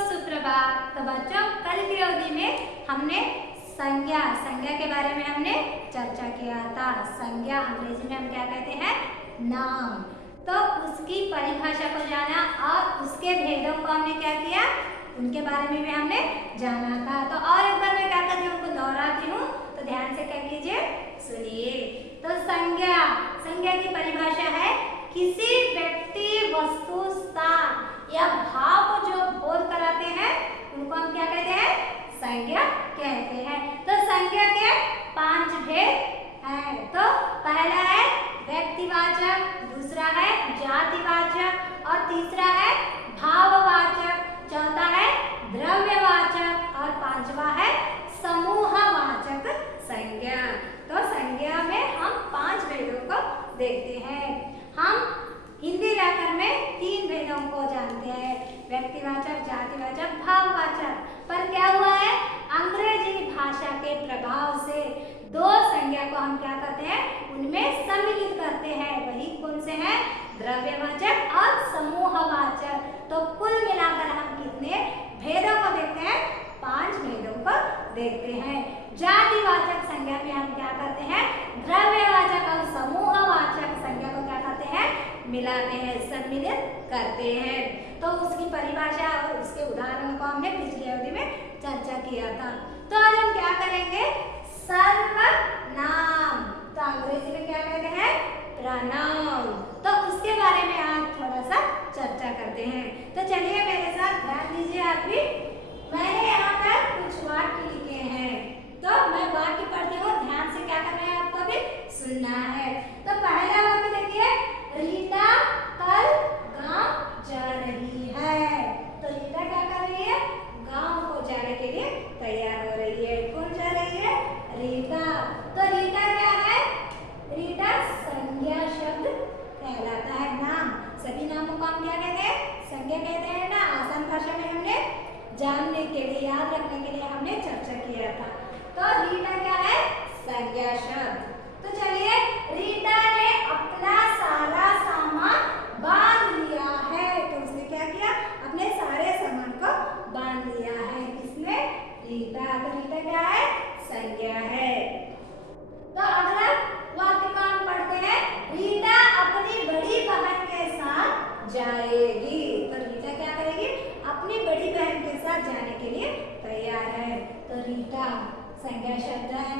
सुप्रभात। तो बच्चों, कल की अवधि में हमने संज्ञा के बारे में हमने चर्चा किया था। संज्ञा अंग्रेजी में हम क्या कहते हैं? नाम। तो उसकी परिभाषा को जाना और उसके भेदों को हमने क्या किया, उनके बारे में भी हमने जाना था। तो और एक बार मैं क्या करती हूँ, उनको दोहराती हूँ, तो ध्यान से क्या कीजिए, सुनिए। तो संज्ञा की परिभाषा है किसी व्यक्ति, वस्तु, स्थान या भाव को जो बोध कराते हैं उनको हम क्या कहते हैं? संज्ञा कहते हैं। तो संज्ञा के 5 भेद हैं। तो पहला है व्यक्तिवाचक, दूसरा है जातिवाचक और तीसरा है भाववाचक, चौथा है द्रव्यवाचक और पांचवा है समूहवाचक संज्ञा। तो संज्ञा में हम 5 भेदों को देखते हैं। हम हिंदी व्याकरण में 3 भेदों को जानते हैं, व्यक्तिवाचक, जातिवाचक, भाववाचक। पर क्या हुआ है, अंग्रेजी भाषा के प्रभाव से 2 संज्ञा को हम क्या करते हैं, उनमें सम्मिलित करते हैं। वही कौन से हैं? द्रव्यवाचक और समूहवाचक। तो कुल मिलाकर हम कितने भेदों को देखते हैं? 5 भेदों को देखते हैं। जातिवाचक संज्ञा में हम क्या करते हैं? द्रव्यवाचक और समूहवाचक संज्ञा को क्या करते हैं? मिलाते हैं, सम्मिलित करते हैं। तो उसकी परिभाषा और उसके उदाहरणों को हमने पिछली अवधि में चर्चा किया था। तो आज हम क्या करेंगे? सर्वनाम। तो अंग्रेजी में क्या कहते हैं? प्रनाउन। तो उसके बारे में आज थोड़ा सा चर्चा करते हैं। तो चलिए मेरे साथ ध्यान दीजिए आप भी। मैंने यहाँ पर कुछ वाक्य लिखे हैं, तो मैं वाक्य पढ़ती हूँ, ध्यान से क्या करना है आपको भी सुनना है। तो पहला वाक्य देखिए, रीता कल गांव जा रही है। तो रीता क्या कर रही है? गांव को जाने के लिए तैयार हो रही है। कौन जा रही है? रीता। तो रीता क्या है? रीता संज्ञा शब्द कहलाता है, नाम। सभी नामों को हम क्या कहते हैं? संज्ञा कहते हैं ना। आसान भाषा में हमने जानने के लिए, याद रखने के लिए हमने चर्चा किया था। तो रीता क्या है? संज्ञा शब्द। तो चलिए, रीता ने अपना सारा सामान बांध लिया है। तो उसने क्या किया? अपने सारे सामान को बांध लिया है। किसने? रीता। तो रीता क्या है? संज्ञा है। तो अगला वाक्य को हम पढ़ते हैं, रीता अपनी बड़ी बहन के साथ जाएगी। तो रीता क्या करेगी? अपनी बड़ी बहन के साथ जाने के लिए तैयार है। तो रीता संज्ञा शब्द है।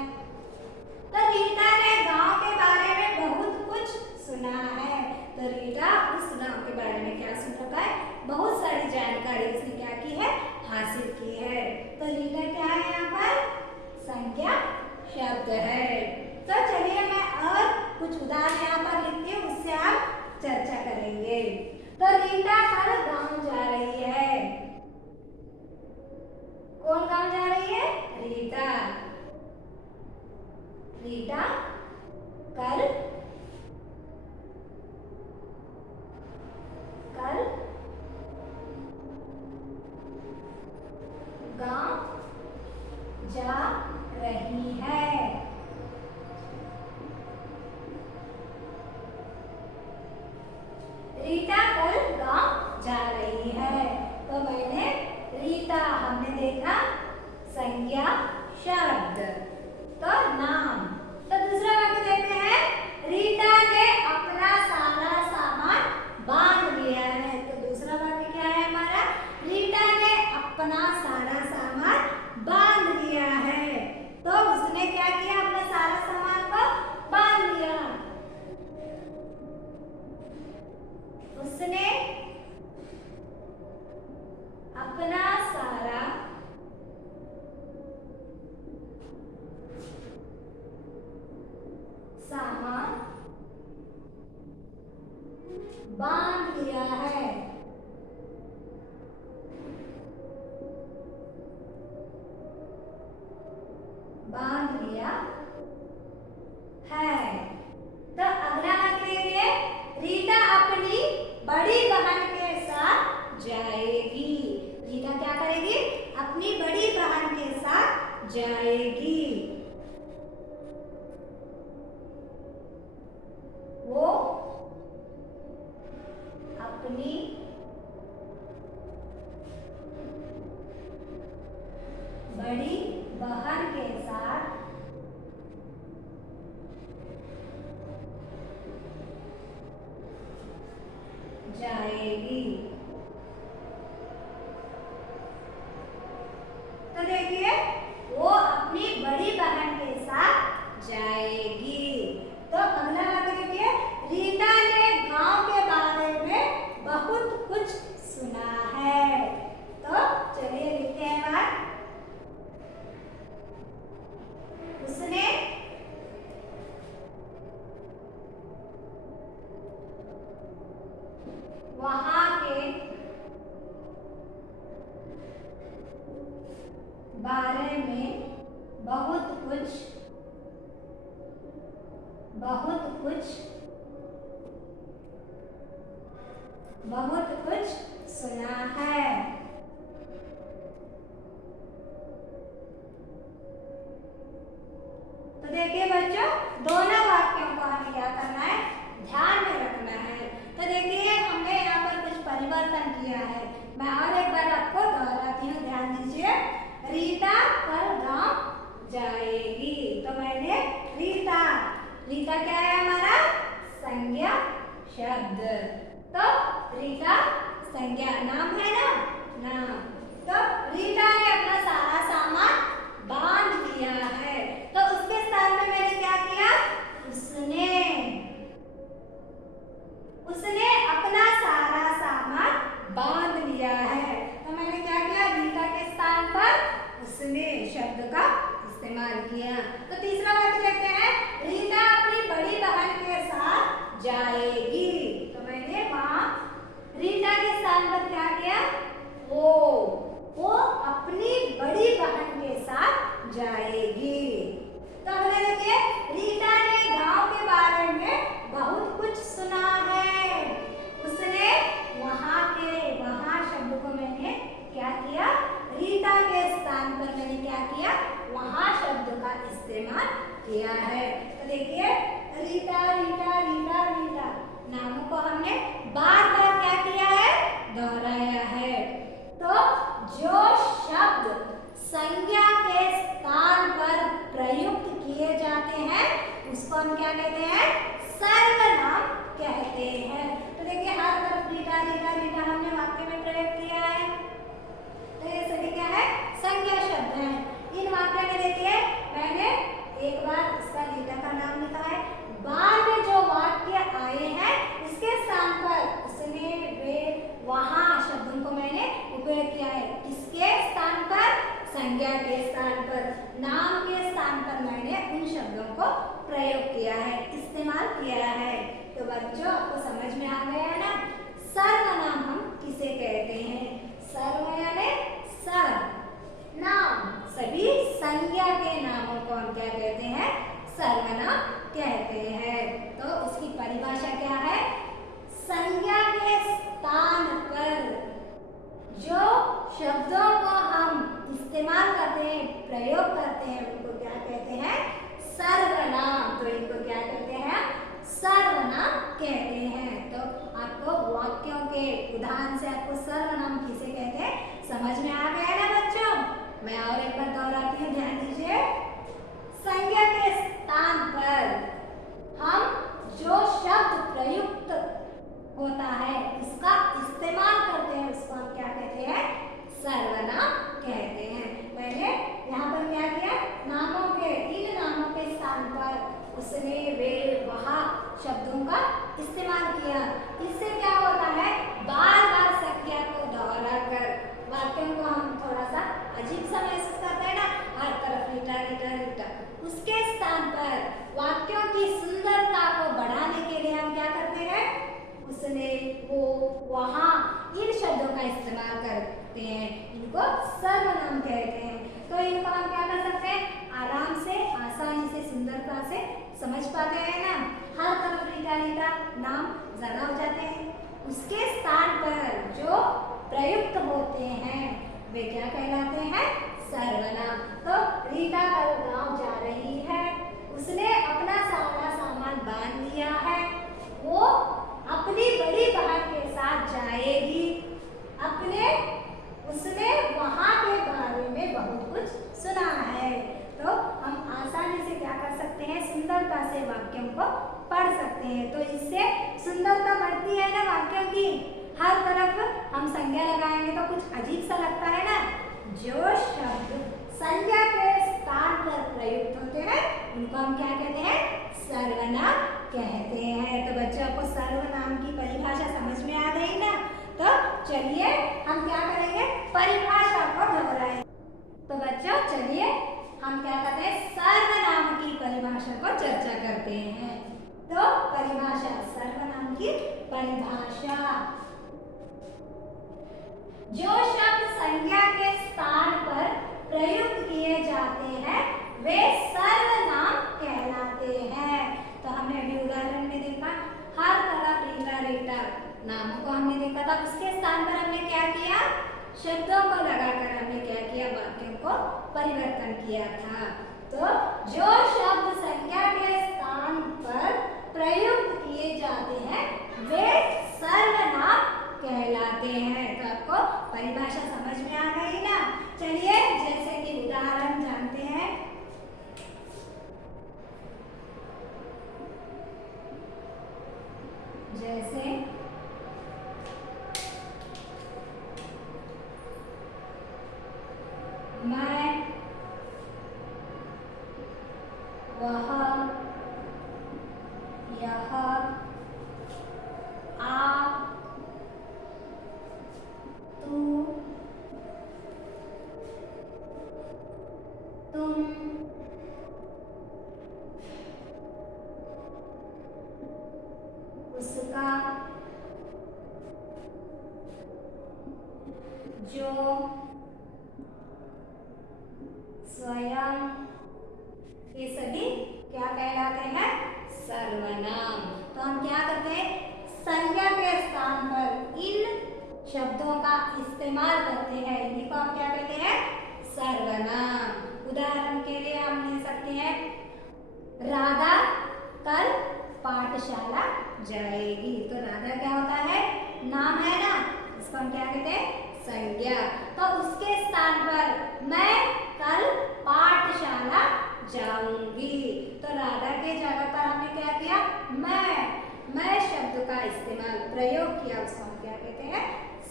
तो रीता ने गांव के बारे में बहुत कुछ सुना है। तो रीता उस गांव के बारे में क्या सुन रखा है? बहुत सारी जानकारी उसने क्या की है? हासिल की है। तो रीता क्या है? यहाँ पर संज्ञा शब्द है। तो चलिए मैं और कुछ उदाहरण यहाँ पर लिखती हूँ, उससे आप चर्चा करेंगे। तो रीता कल गांव जा रही है। कौन गांव जा रही है? रीता। रीता कल गांव जा रही है। रीता कल गांव जा रही है। तो मैंने रीता, हमने देखा संज्ञा शब्द, तो नाम। तो दूसरा वाक्य देखते हैं, रीता ने अपना सारा सामान बांध लिया है। तो दूसरा वाक्य क्या है हमारा? रीता ने अपना सारा सामान बांध लिया है। तो उसने क्या किया? अपना सारा सामान को बांध लिया। उसने अपना सारा सामान बांध लिया है। बांध लिया है। तो अगला वाक्य देखिए, रीता अपनी बड़ी बहन के साथ जाएगी। रीता क्या करेगी? अपनी बड़ी बहन के साथ जाएगी। वो अपनी बड़ी बहन के साथ जाएगी। तो देखिए वो अपनी बड़ी बहन के साथ जाएगी। तो अगला वाक्य देखिए, रीता ने गांव के बारे में बहुत कुछ सुना है। तो चलिए लिखते हैं बात। उसने वहां के बारे में बहुत कुछ सुना है। तो देखिए बच्चों, दोनों वाक्यों को हमें क्या करना है, ध्यान में रखना है। तो देखिए हमने यहाँ पर कुछ परिवर्तन किया है। मैं और एक बार आपको दोहराती हूँ, ध्यान दीजिए। रीता कल गांव जाएगी। तो मैंने रीता क्या है हमारा संज्ञा शब्द। तो रीता संज्ञा, नाम है ना, नाम। तो रीता ने अपना सारा सामान बांध लिया है। तो उसके स्थान में मैंने क्या किया, उसने अपना सारा सामान बांध लिया है। तो मैंने क्या किया, रीता के स्थान पर उसने शब्द का इस्तेमाल किया। तो तीसरा वाक्य देखते हैं, रीता अपनी बड़ी बहन के साथ जाएगी। तो मैंने वहां रीता के स्थान पर क्या किया, वो अपनी बड़ी बहन के साथ जाएगी। तो अगले देखिए, रीता ने गांव के बारे में बहुत कुछ सुना है। उसने वहां शब्द को मैंने क्या किया, रीता के स्थान पर मैंने क्या किया, वहां शब्द का इस्तेमाल किया है। तो देखिए रीता नामों को हमने बार बार क्या किया है, दोहराया है। तो जो शब्द संज्ञा के स्थान पर प्रयुक्त किए जाते हैं उसको हम क्या कहते हैं, सर्वनाम कहते हैं। तो देखिए हर तरफ रीता हमने वाक्य में प्रयोग किया है। तो ये सभी क्या है, संज्ञा शब्द हैं। इन वाक्य में देखिए मैंने एक बार इसका रीता का नाम लिखा है, बाद में जो वाक्य आए हैं उसके स्थान पर उसने, वे, वहां शब्दों को मैंने उपयोग किया है। किसके स्थान पर, संज्ञा के स्थान पर, नाम के स्थान पर मैंने उन शब्दों को प्रयोग किया है, इस्तेमाल किया है। तो बच्चों आपको समझ में आ गया ना, सर्वनाम हम किसे कहते हैं, सर्व यानी सर्वनाम, सभी संज्ञा के नामों को हम क्या कहते हैं, सर्वनाम कहते हैं। तो उसकी परिभाषा क्या है, संज्ञा के स्थान पर जो शब्दों को हम इस्तेमाल करते हैं, प्रयोग करते हैं, उनको क्या कहते हैं, सर्वनाम। तो इनको क्या कहते हैं, सर्वनाम कहते हैं। तो आपको वाक्यों के उदाहरण से आपको सर्वनाम किसे कहते हैं समझ में आ गया ना बच्चों। मैं और एक बार दोहराती हूँ, ध्यान दीजिए। संज्ञा के स्थान पर हम जो शब्द प्रयुक्त होता है उसका इस्तेमाल करते हैं, उसको हम क्या कहते हैं, सर्वनाम कहते हैं। मैंने यहाँ पर क्या किया, नामों के, इन नामों के स्थान पर उसने, वे, वहाँ शब्दों का इस्तेमाल किया। इससे क्या होता है, बार बार संज्ञा को दोहरा कर वाक्यों को हम थोड़ा सा अजीब सा महसूस करते हैं ना, हर तरफ रीता। उसके स्थान पर वाक्यों की सुंदरता को बढ़ाने के लिए हम क्या करते हैं, उसने, वो, वहाँ, इन शब्दों का इस्तेमाल करते हैं, इनको सर्वनाम कहते हैं। तो इनको हम क्या कर सकते हैं, आराम से, आसानी से, सुंदरता से समझ पाते हैं ना। हर तरफ रीता नाम ज्यादा हो जाते हैं, उसके स्थान पर जो प्रयुक्त होते हैं वे क्या कहलाते हैं, सर्वनाम। तो रीता कल गांव जा रही है, उसने अपना सारा सामान बांध लिया है, वो अपनी बड़ी बहन के साथ जाएगी, उसने वहां के बारे में बहुत कुछ तो कुछ अजीब सा लगता है ना। जो शब्द संज्ञा के स्थान पर प्रयुक्त होते हैं उनको हम क्या कहते हैं? सर्वनाम कहते हैं। तो बच्चों को सर्वनाम की परिभाषा समझ में आ गई ना। तो चलिए हम क्या करेंगे? परिभाषा को दोहराएंगे। तो बच्चों चलिए हम क्या करते हैं? सर्वनाम की परिभाषा को चर्चा करते हैं। तो परिभाषा, सर्वनाम की परिभाषा, जो शब्द संज्ञा के स्थान पर प्रयुक्त किए जाते हैं वे सर्वनाम कहलाते हैं। तो हमने अभी उदाहरण में देखा, हर तरफ रीला रीटा नामों को हमने देखा था। उसके स्थान पर हमने क्या किया? शब्दों को लगाकर हमने क्या किया? वाक्यों को परिवर्तन किया था। तो जो शब्द संज्ञा के स्थान पर प्रयुक्त किए जाते हैं वे सर्वनाम कहलाते हैं। तो आपको परिभाषा समझ में आ गई ना। चलिए जैसे कि उदाहरण जानते हैं। जैसे मैं, वह, यह, आप, तू, तुम, उसका, जो, स्वयं, ये सभी क्या कहलाते हैं? सर्वनाम। तो हम क्या करते हैं? संज्ञा के स्थान पर इन शब्दों का इस्तेमाल करते हैं। इन्हीं को हम क्या कहते हैं? सर्वनाम। उदाहरण के लिए हम ले सकते हैं, राधा कल पाठशाला जाएगी। तो राधा क्या होता है? नाम है ना, इसको हम क्या कहते हैं? संज्ञा। तो उसके स्थान पर मैं कल पाठशाला जाऊंगी। तो राधा के जगह पर हमने क्या किया? मैं शब्द का इस्तेमाल, प्रयोग किया, उसको हम क्या कहते हैं?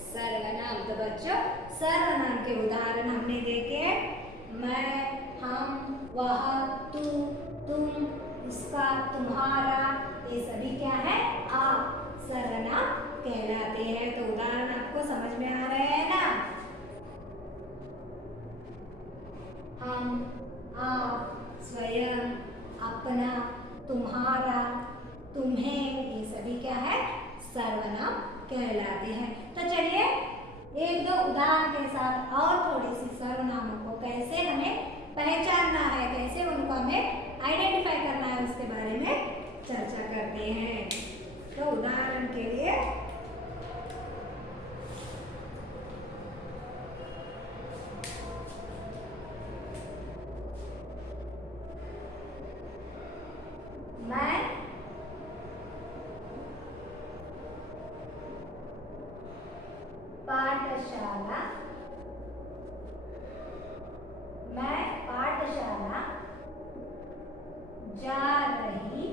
सर्वनाम। तो बच्चों सर्वनाम के उदाहरण हमने देखे, मैं, हम, वह, तू, तुम, उसका, तुम्हारा, ये सभी क्या है? आप सर्वनाम कहलाते हैं। तो उदाहरण आपको समझ में आ रहे हैं ना। हम, आप, स्वयं, अपना, तुम्हारा, तुम्हें, ये सभी क्या है? सर्वनाम कहलाते हैं। तो चलिए एक दो उदाहरण के साथ और थोड़ी सी सर्वनामों को कैसे हमें पहचानना है, कैसे उनको हमें आइडेंटिफाई करना है, उसके बारे में चर्चा करते हैं। तो उदाहरण के लिए मैं, पाठशाला, मैं पाठशाला जा रही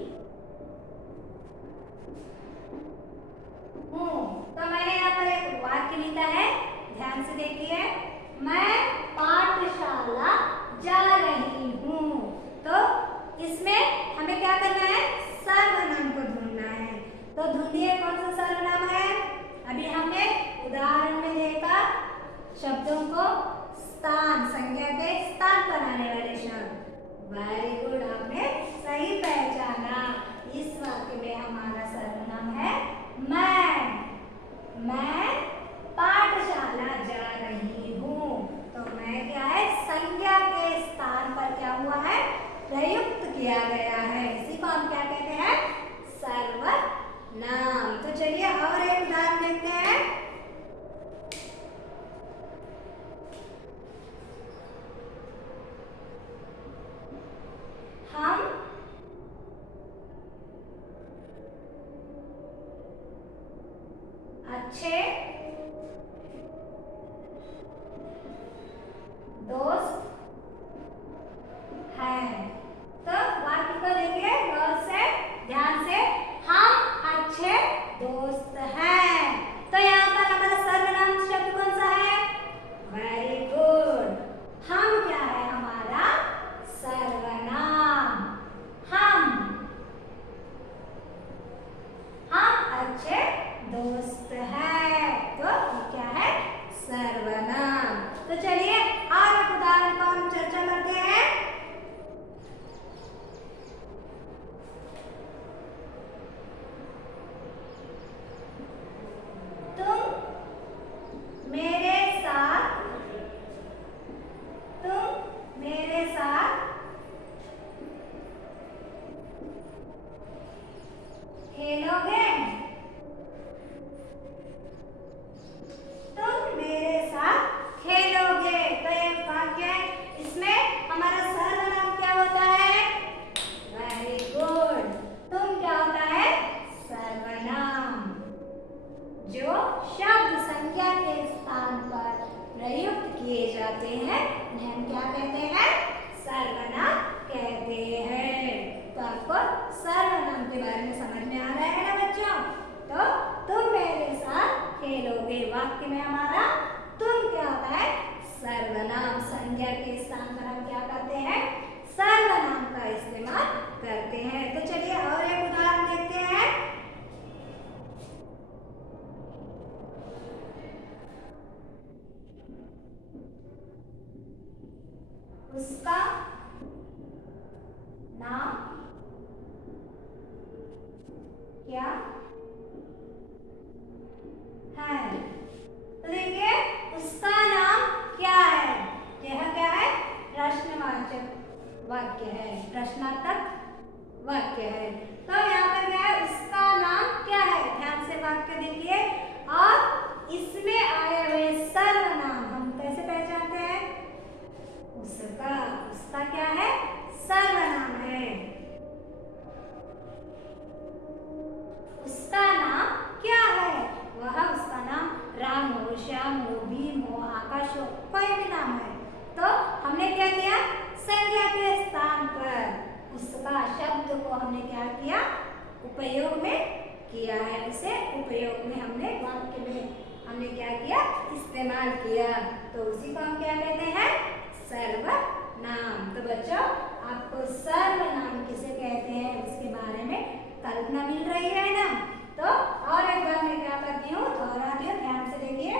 हूँ। तो मैंने यहाँ पर एक वाक्य लिखा है, ध्यान से देखिए, मैं पाठशाला जा रही हूँ। तो इसमें हमें क्या करना है? सर्वनाम को ढूंढना है। तो ढूंढिए कौन सा सर्वनाम है? अभी हमने उदाहरण में देखा शब्दों को स्थान, संज्ञा के स्थान पर आने वाले शब्द। वेरी गुड, आपने सही पहचाना। इस वाक्य में हमारा सर्वनाम है मैं पाठशाला जा रही हूँ। तो मैं क्या है? संज्ञा के स्थान पर क्या हुआ है? प्रयुक्त किया गया है। इसी को हम क्या कहते हैं? सर्वनाम। तो चलिए और एक उदाहरण देखते हैं। हम अच्छे सर्वनाम। तो चलिए और एक उदाहरण को हम चर्चा करते हैं। तुम मेरे साथ खेलोगे? तुम मेरे साथ खेलोगे। तो ये वाक्य है, इसमें हमारा सर्वनाम क्या होता है? Very good. तुम क्या होता है? सर्वनाम। जो शब्द संख्या के स्थान पर प्रयुक्त किए जाते हैं उन्हें हम क्या कहते हैं? सर्वनाम कहते हैं। तो आपको सर्वनाम के बारे में समझ में आ रहा है ना बच्चों? तो तुम मेरे साथ खेलोगे वाक्य में हमारा तुम क्या होता है? सर्वनाम। संज्ञा के स्थान पर हम क्या करते हैं? सर्वनाम का इस्तेमाल करते हैं। तो चलिए और एक उदाहरण देखते हैं। उसका नाम क्या है? तो देखिए उसका नाम क्या है? यह क्या है? प्रश्नवाचक वाक्य है, प्रश्नार्थक वाक्य है। तो यहाँ पर क्या है? उसका नाम क्या है? ध्यान से वाक्य देखिए और इसमें आए हुए सर्वनाम हम कैसे पहचानते हैं? उसका क्या है? सर्वनाम है। उसका नाम क्या है? वह उसका नाम राम हो, श्याम हो, भीम हो, आकाश हो, कोई भी नाम है। तो हमने क्या किया? संज्ञा के स्थान पर उसका शब्द को हमने क्या किया? उपयोग में किया है। उसे उपयोग में हमने वाक्य में हमने क्या किया? इस्तेमाल किया। तो उसी को हम क्या कहते हैं? सर्वनाम। तो बच्चों आपको सर्वनाम किसे कहते हैं उसके बारे में कल्पना मिल रही है ना? तो और एक बार मैं क्या करती हूँ? दोहराती हूँ, ध्यान से देखिए।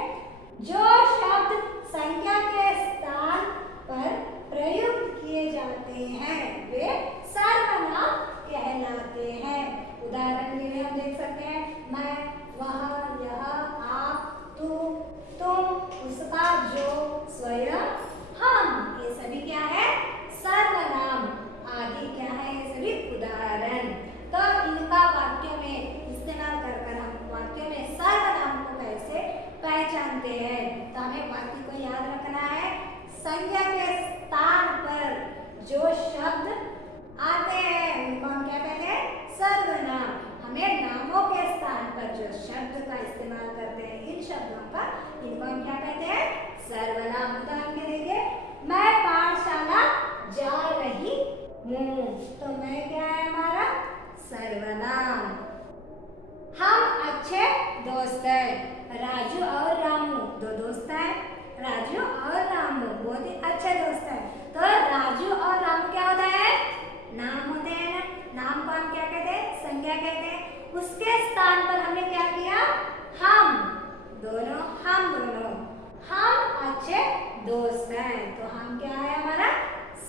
जो शब्द संख्या के स्थान पर प्रयुक्त किए जाते हैं वे सर्वनाम कहलाते हैं। उदाहरण के लिए हम देख सकते हैं मैं, वह, यह, आप, तू, तुम, उसका, जो, स्वयं, हम, ये सभी क्या है? सर्वनाम। आदि क्या है? ये सभी उदाहरण। तो इनका वाक्य में इस्तेमाल कर हम वाक्य में सर्वनाम को कैसे पहचानते हैं? तो हमें वाक्य को याद रखना है। संज्ञा के स्थान पर जो शब्द आते हैं उनको हम क्या कहते हैं? सर्वनाम। हमें नामों के स्थान पर जो शब्द का इस्तेमाल करते हैं इन शब्दों का, इनको हम क्या कहते हैं? सर्वनाम। उदाहरण के लिए मैं पाठशाला जा रही हूँ। तो मैं क्या है हमारा? सर्वनाम। हम अच्छे दोस्त हैं। राजू और रामू दो दोस्त हैं। राजू और रामू बहुत ही अच्छे दोस्त हैं। तो राजू और रामू क्या होता है? नाम होते हैं ना? नाम को हम क्या कहते हैं? संज्ञा कहते हैं। उसके स्थान पर हमने क्या किया? हम दोनों हम अच्छे दोस्त हैं। तो हम क्या है हमारा?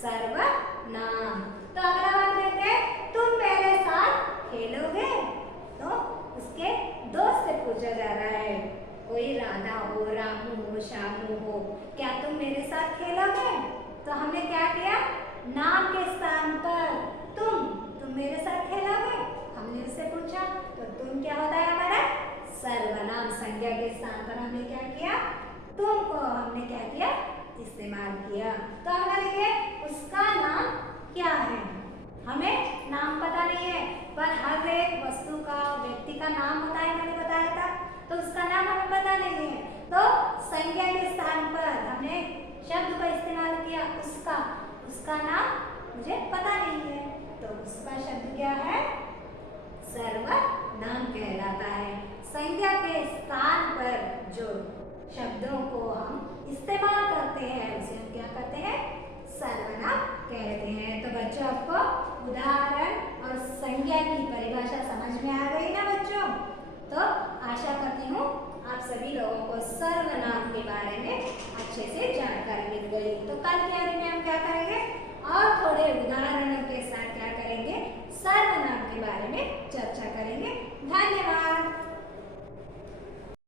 सर्वनाम। तो अगला बात देखते हैं, तुम मेरे साथ खेलोगे? तो उसके दोस्त से पूछा जा रहा है, कोई राधा हो, रामू हो, श्यामू हो, क्या तुम मेरे साथ खेलोगे? तो हमने क्या किया? नाम के स्थान पर तुम मेरे साथ खेलोगे? हमने उससे पूछा। तो तुम क्या होता है हमारा? सर्वनाम। संज्ञा के स्थान पर हमने क्या किया? तुम को हमने क्या किया? इस्तेमाल किया। तो अगला देखिए, उसका नाम क्या है? हमें नाम पता नहीं है, पर हर एक वस्तु का, व्यक्ति का नाम होता है, मैंने बताया था। तो उसका नाम हमें पता नहीं है। तो संज्ञा के स्थान पर हमने शब्द का इस्तेमाल किया उसका नाम मुझे पता नहीं है। तो उसका शब्द क्या है? सर्वनाम कहलाता है। संज्ञा के स्थान पर जो शब्दों को हम इस्तेमाल करते हैं उसे हम क्या करते हैं? सर्वनाम कहते हैं। तो बच्चों आपको